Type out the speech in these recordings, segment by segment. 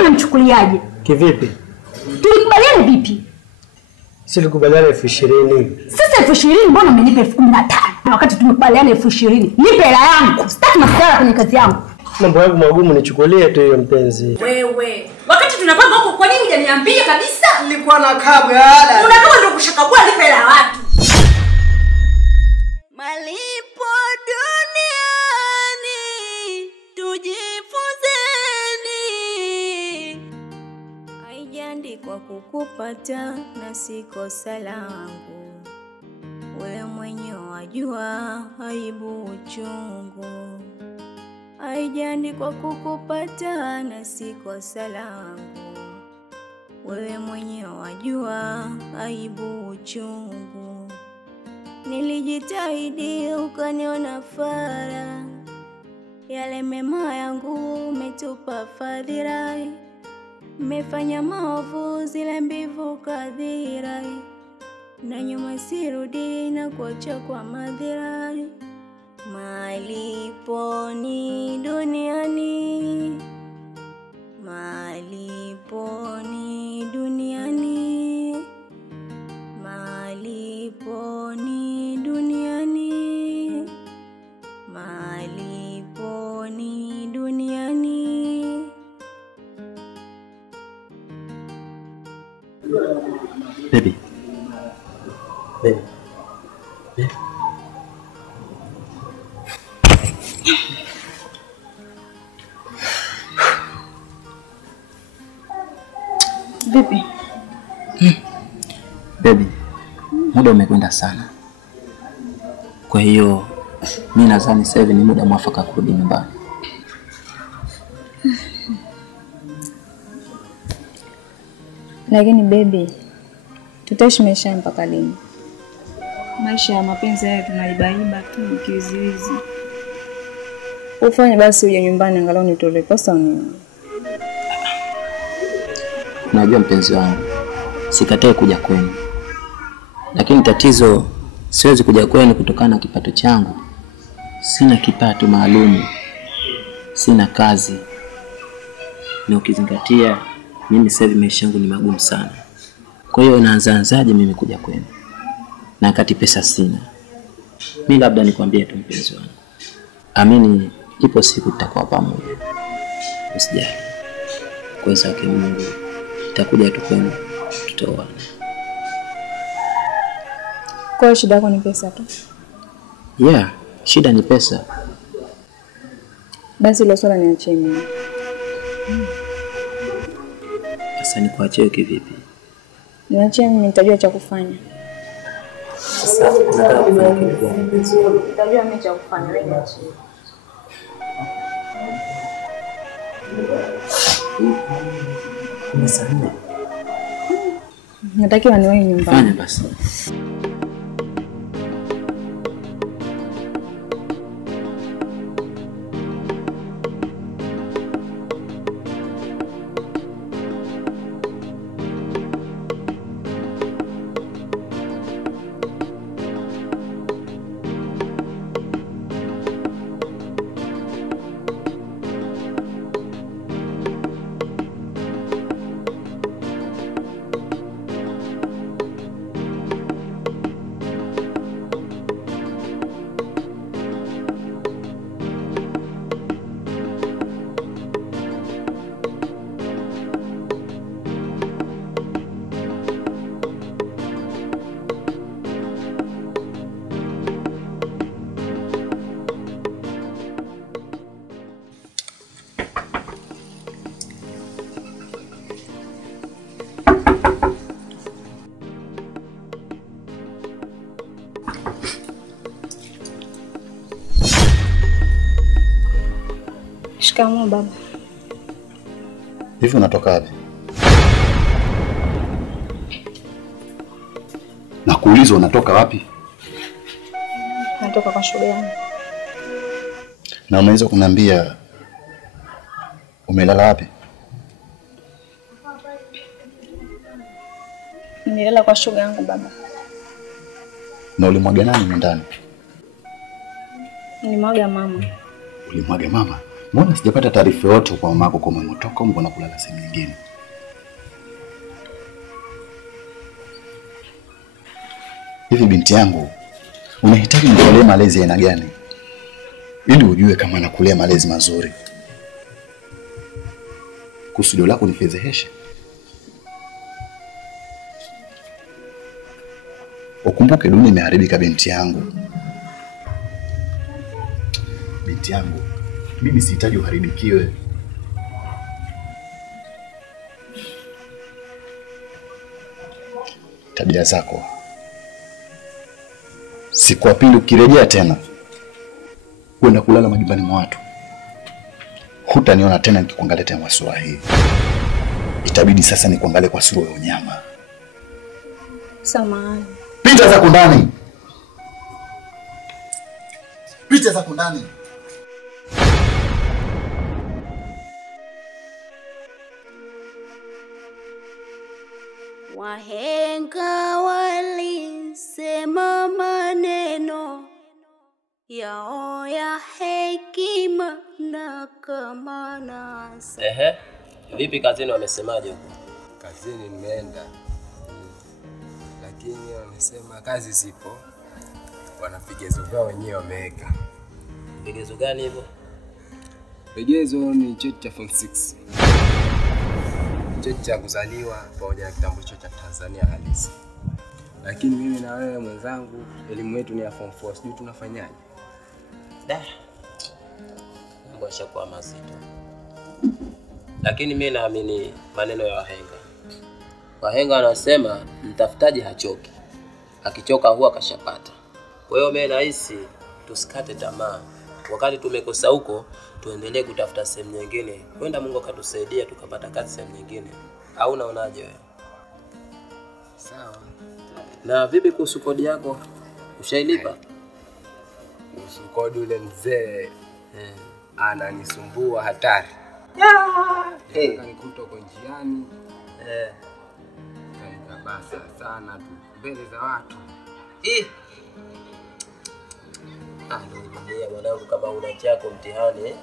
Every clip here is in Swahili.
unamchukuliaje? Kivipi? Tulikubaliana vipi? Si tulikubaliana 20,000. Sasa 20,000 mbona umenipa 15,000? Wakati tumekubaliana 20,000. Nipe hela yangu. Sitaki masuala kwenye kazi yangu. Mambo yangu magumu nichukulie tu hiyo mpenzi. Wewe, wakati tunapanga huko kwa nini hujaniambia kabisa? Nilikuwa na kabla. Unakama ndio kushakabua nipe hela watu. Malipo duniani tujifuzeni, haijaandikwa kukupata na si kosa langu, wewe mwenyewe wajua aibu uchungu. Haijaandikwa kukupata na si kosa langu, wewe mwenyewe wajua aibu uchungu. Nilijitahidi ukaniona fara, yale mema yangu umetupa fadhila, mmefanya maovu zile mbivu kadhira, na nyuma sirudi na kuacha kwa madhira. Malipo ni duniani, malipo ni duniani, malipo ni duniani, malipo ni duniani. Baby. Baby. Baby. Vipi? Baby, muda umekwenda sana. Kwa hiyo mimi nadhani sasa hivi ni muda mwafaka kurudi nyumbani. Lakini baby, tutaishi maisha mpaka lini? Maisha ya mapenzi haya tunaibaiba tu kiziwizi. Ufanye basi uje nyumbani angalau nitolee pesa unione. Najua mpenzi wangu, sikatai kuja kwenu. Lakini tatizo siwezi kuja kwenu kutokana na kipato changu. Sina kipato maalum. Sina kazi. Na ukizingatia mimi sasa hivi maisha yangu ni magumu sana. Kwa hiyo naanzaje mimi kuja kwenu? Na wakati pesa sina. Mimi labda nikwambie tu mpenzi wangu. Amini ipo siku tutakuwa pamoja. Usijali. Kwa sababu Mungu itakuja tu kwenu tutaoana. Kwa shida yako ni pesa tu? Yeah, shida ni pesa. Basi hilo swala niachie mimi. Sasa nikuachie kivipi? Niachie mimi, nitajua cha kufanya. Sasa nataka kufanya kitu gani? Nitajua mimi cha kufanya, wewe niachie. Nisame. Natakiwa niwahi nyumbani. Fanya basi. Shikamoo baba. Hivi unatoka wapi? Nakuuliza unatoka wapi? Natoka kwa shoga yangu. Na unaweza kuniambia umelala wapi? Nilala kwa shoga yangu baba. Na ulimwaga nani ndani? Nilimwaga mama. Ulimwaga mama? Mbona sijapata taarifa yote kwa mamako kwa umetoka mbona kulala sehemu nyingine? Hivi binti yangu, unahitaji nikulee malezi ya aina gani? Ili ujue kama nakulea malezi mazuri. Kusudi lako nifedheheshe? Ukumbuke dunia imeharibika binti yangu. Binti yangu, mimi sihitaji uharibikiwe. Tabia zako. Siku ya pili ukirejea tena kwenda kulala majumbani mwa watu, hutaniona tena nikikuangalia tena kwa sura hii. Itabidi sasa nikuangalie kwa sura ya unyama. Samahani. Pita zako ndani. Pita zako ndani. Wahenga walisema maneno yao ya hekima na kama nasa. Vipi kazini wamesemaje huko? Kazini nimeenda. Lakini wamesema kazi zipo. Wana vigezo vyao wenyewe wameweka. Vigezo gani hivyo? Vigezo ni cheti cha form 6. Cheti cha kuzaliwa pamoja na kitambulisho cha Tanzania halisi. Lakini mimi na wewe mwenzangu elimu yetu ni ya form 4. Sijui tunafanyaje? Mambo yashakuwa mazito. Lakini mimi naamini maneno ya wahenga. Wahenga wanasema mtafutaji hachoki. Akichoka huwa kashapata. Kwa hiyo mimi nahisi tusikate tamaa. Wakati tumekosa huko, tuendelee kutafuta sehemu nyingine. Kwenda Mungu akatusaidia tukapata kazi sehemu nyingine. Au unaonaje wewe? Sawa. Na vipi kuhusu kodi yako? Ushailipa? Kuhusu kodi ule mzee ananisumbua hatari. Kanikuta kwa njiani. Kanikabasa sana tu mbele za watu. Ndio mwanangu, kama una chako mtihani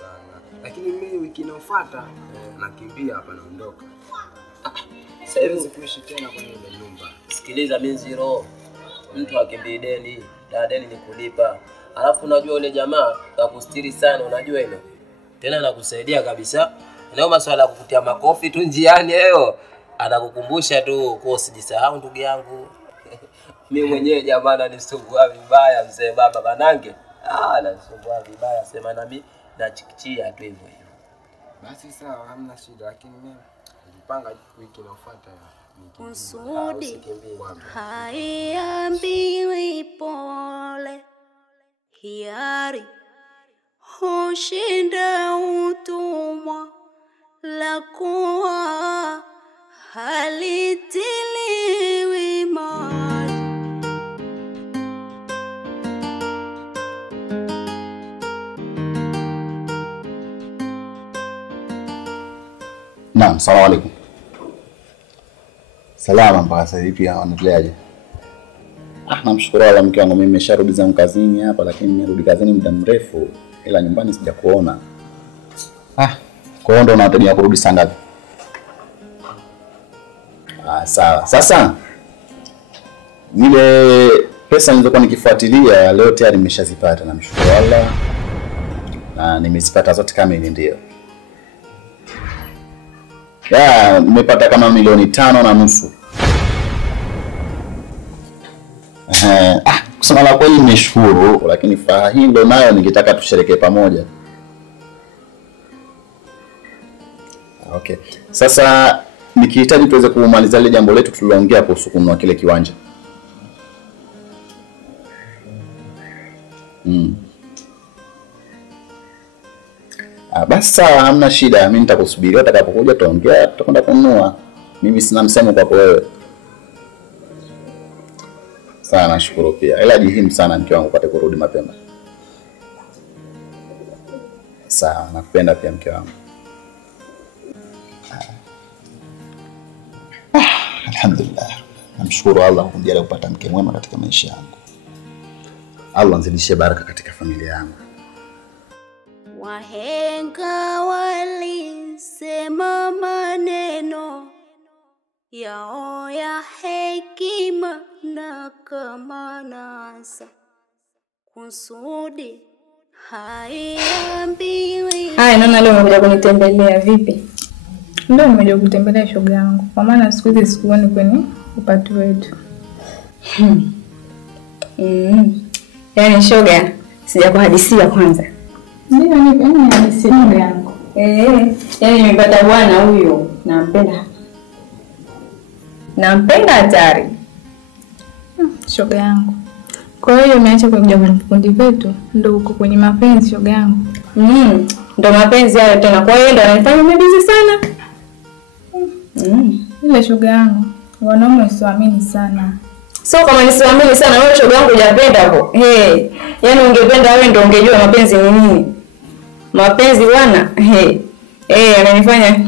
sana. Lakini mimi wiki inayofuata nakimbia hapa naondoka. Sasa hivi kuishi tena kwenye ile nyumba. Sikiliza Minziro, mtu akimbii deni, deni ni kulipa. Alafu unajua yule jamaa kakustiri sana, unajua hilo. Tena anakusaidia kabisa. Leo masuala ya kukutia makofi tu njiani leo. Anakukumbusha tu kwa usijisahau ndugu yangu. Mimi mwenyewe jamaa ananisumbua vibaya mzee baba banange. Ananisumbua vibaya sema na mimi nachikichia tu hivyo hivyo. Basi sawa, hamna shida, lakini mimi nilipanga wiki inayofuata Kusudi haiambiwi pole, hiari hushinda utumwa, la kuwa halitiliwi maji. Naam, salamu alaykum. Salama mpaka sasa hivi wanaendeleaje? Namshukuru Allah mke wangu, mimi nimesharudi zangu kazini hapa, lakini nimerudi kazini muda mrefu ila nyumbani sijakuona. Kwa hiyo ndo unatarajia kurudi saa ngapi? Sawa. Sasa ile pesa nilizokuwa nikifuatilia leo tayari nimeshazipata, namshukuru Allah. Na nimezipata zote kama ile ndio. Nimepata kama 5.5 milioni. Kusema la kweli nimeshukuru, lakini furaha hii ndio nayo ningetaka tusherehekee pamoja. Okay. Sasa nikihitaji tuweze kumaliza ile jambo letu tuliloongea kuhusu kununua kile kiwanja. Basi sawa, hamna shida. Mimi nitakusubiria, utakapokuja tuongea, tutakwenda kununua. Mimi sina msemo kwako wewe. Sawa, nashukuru pia. Ila muhimu sana mke wangu upate kurudi mapema. Sawa, nakupenda pia mke wangu. Alhamdulillah. Namshukuru Allah kwa kunijalia kupata mke mwema katika maisha yangu. Allah anzidishe baraka katika familia yangu. Wahenga walisema maneno yao ya hekima na kama nasa kusudi haiambiwi. Haya, naona leo umekuja kunitembelea vipi? Ndio nimekuja kutembelea shoga yangu. Kwa maana siku hizi sikuoni kwenye upatu wetu. Yaani shoga, sijakuhadisia kwanza. Ndio ni hadithi shoga yangu. Yaani nimepata bwana huyo, nampenda. Nampenda hatari. Shoga yangu. Kwa hiyo umeacha kuja kwenye vikundi vyetu, ndio uko kwenye mapenzi shoga yangu. Ndio mapenzi hayo tena. Kwa hiyo ndio ananifanya mbizi sana. Ile shoga yangu, wanaume usiamini sana. Sio kama nisiamini sana, wewe shoga yangu hujapenda hapo. Yaani ungependa wewe ndio ungejua mapenzi ni nini. Mapenzi bwana, ananifanya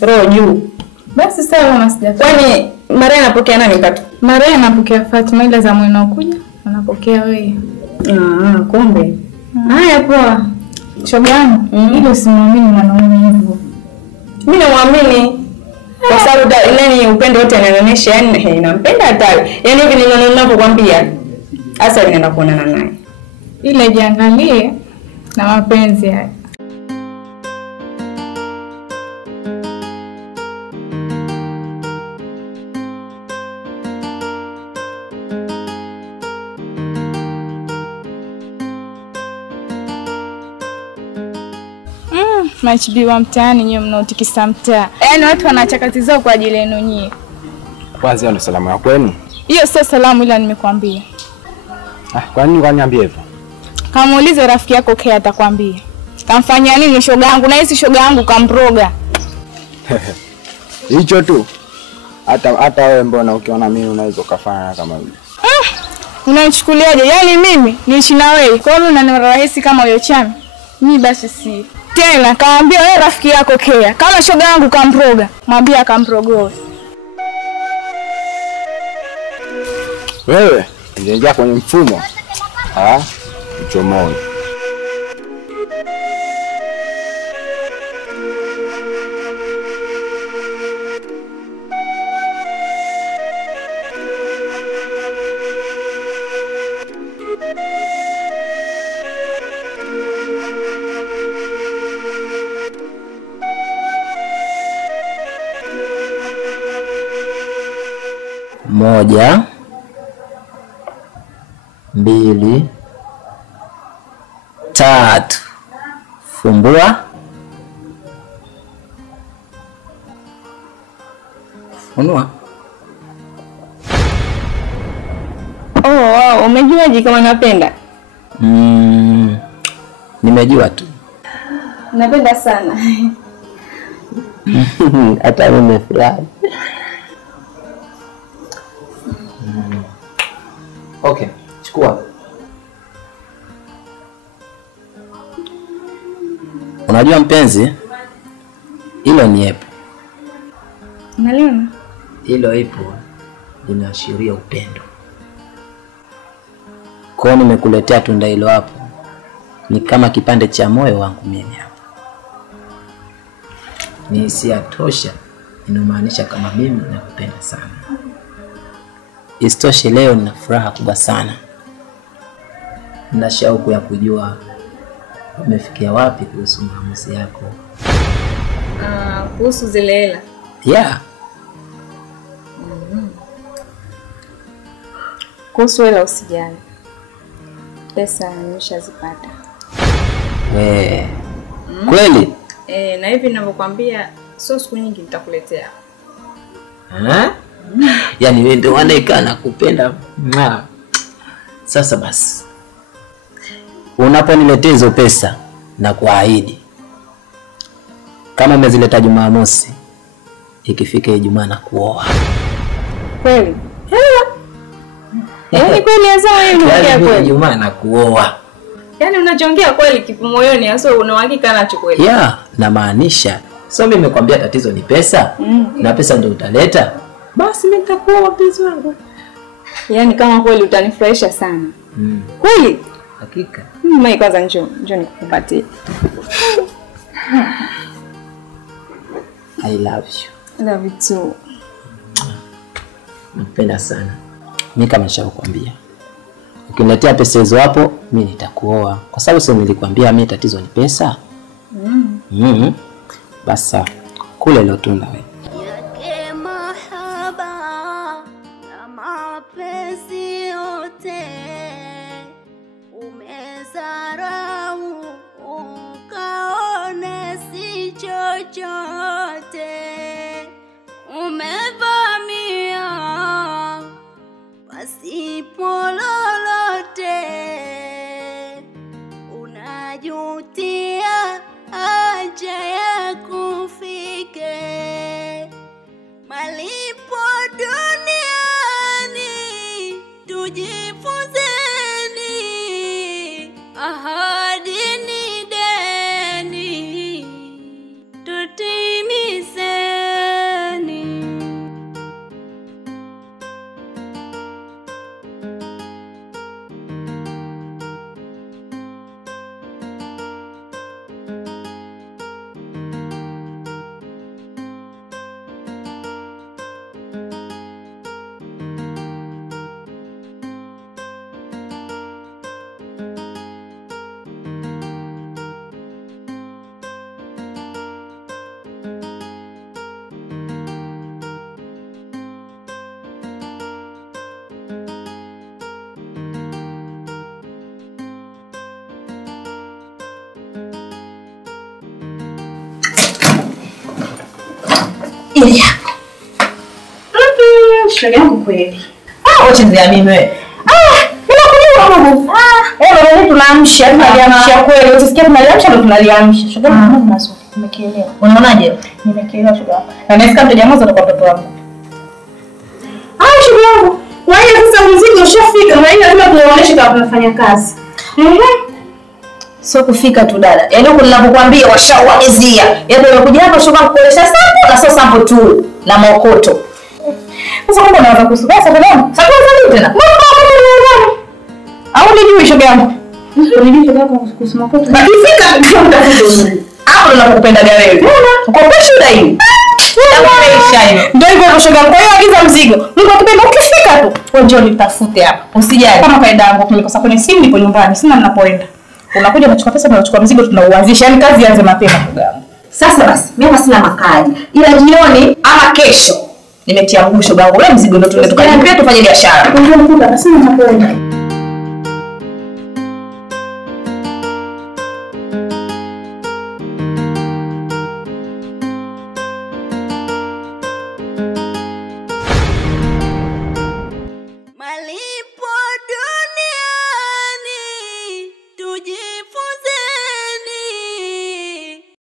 roho juu. Basi sawa kama sijapenda. Kwani Maria anapokea nani katu? Maria anapokea Fatima, ila za mwana kuja anapokea wewe. Kumbe. Haya poa. Shoga yangu, ile usimwamini mwanaume hivyo. Mimi namwamini. Kwa sababu nani upendo wote ananionyesha, yani nampenda hatari. Yaani hivi ninapokuambia hasa ninaenda kuonana naye. Ile jiangalie na mapenzi haya. Machibiwa mtaani nyewe mnaotikisa mtaa. Yaani watu wanachakati zao kwa ajili yenu nyie. Kwanza ndio salamu ya kwenu. Hiyo sio salamu, ila nimekwambia. Kwa nini kwaniambia hivyo? Kamuulize rafiki yako Kea atakwambia. Kamfanyia nini shoga yangu? Na hizi shoga yangu kamproga. Hicho tu. Hata wewe mbona ukiona mimi unaweza kufanya kama hivyo? Unanichukuliaje? Yaani mimi niishi na wewe. Kwa hiyo unaniona rahisi kama huyo chami. Mimi basi si. Tena kaambia wewe rafiki yako Kea, kama shoga yangu kamproga, mwambie akamprogoe. Wewe unaingia kwenye mfumo. Mchomoni. Moja, mbili, tatu. Fumbua. Funua. Wow, umejuaje kama napenda? Nimejua tu. Napenda sana. Hata mimi nimefurahi. Okay, chukua. Unajua mpenzi, hilo ni epo. Unaliona? Hilo epo linaashiria upendo. Kwa nimekuletea tunda hilo hapo. Ni kama kipande cha moyo wangu mimi hapa. Ni hisia tosha inamaanisha kama mimi nakupenda sana. Isitoshe leo nina furaha kubwa sana. Nina shauku ya kujua umefikia wapi kuhusu maamuzi yako. Kuhusu zile hela. Yeah. Kuhusu hela usijali. Pesa nimeshazipata. Kweli? Na hivi ninavyokuambia sio siku nyingi nitakuletea. Yaani wewe ndio wanaikana kupenda. Sasa basi. Unaponiletea hizo pesa na kuahidi kama umezileta Jumamosi, ikifika Ijumaa na kuoa. Kweli? Yaani kweli azao hiyo unaongea kweli? Ijumaa na kuoa. Yaani unachongea kweli kipu moyoni, aso una uhakika nacho kweli? Yeah, na maanisha. So mimi nimekwambia tatizo ni pesa. Na pesa ndio utaleta. Basi mimi nitakuoa mpenzi wangu. Yaani kama kweli utanifurahisha sana. Kweli? Hakika. Mai kwanza njoo nikukumbatie. I love you. Love you too. Nakupenda sana. Mimi kama nishakwambia. Ukiniletea pesa hizo hapo, mimi nitakuoa. Kwa sababu sio nilikwambia mimi tatizo ni pesa. Basa kule leo tunda wewe. Yake mahaba na mapenzi yote umezarau ukaone si chochote, umevamia pasipo lolote, unajutia haja ya kufike malipo duniani, tujifunzeni ahadi ni deni, tutimizeni. Ili yako. Shoga yangu kweli. Wote ndio mimi wewe. Ninakujua Mungu. Wewe tunaamsha, tunaliamsha kweli. Usisikie tunaliamsha ndo tunaliamsha. Shoga yangu mazuri. Nimekielewa. Unaonaje? Nimekielewa shoga yangu. Na naweza kama jamaa zote kwa watoto wangu. Shoga yangu. Kwa hiyo sasa mzigo ushafika, na hiyo lazima tuoneshe kama tunafanya kazi. Sio kufika tu dada. Yaani huko ninapokuambia washawalizia. Yaani unakuja hapa shoga kukuelesha sample na sio sample tu na maokoto. Sasa mbona unaweza kusubiri sasa dada? Sasa tena. Au nijui shoga yangu? Unijui shoga yangu kusema maokoto. Bakifika kama mtafuta. Hapo ndo nakupendaga wewe. Uko kwa shida hii. Ndio hivyo shoga. Kwa hiyo agiza mzigo. Mungu akipenda ukifika tu. Wewe njoo nitafute hapa. Usijali. Kama kaida yangu nilikosa kwenye simu nipo nyumbani. Sina ninapoenda. Unakuja unachukua pesa na unachukua mzigo tunauanzisha. Yaani kazi ianze mapema shoga yangu. Sasa basi, mimi sina makali. Ila jioni ama kesho nimetia nguvu shoga yangu. Ule mzigo ndio tuende tukalipia tufanye biashara. Unajua mkuta sina ninapoenda.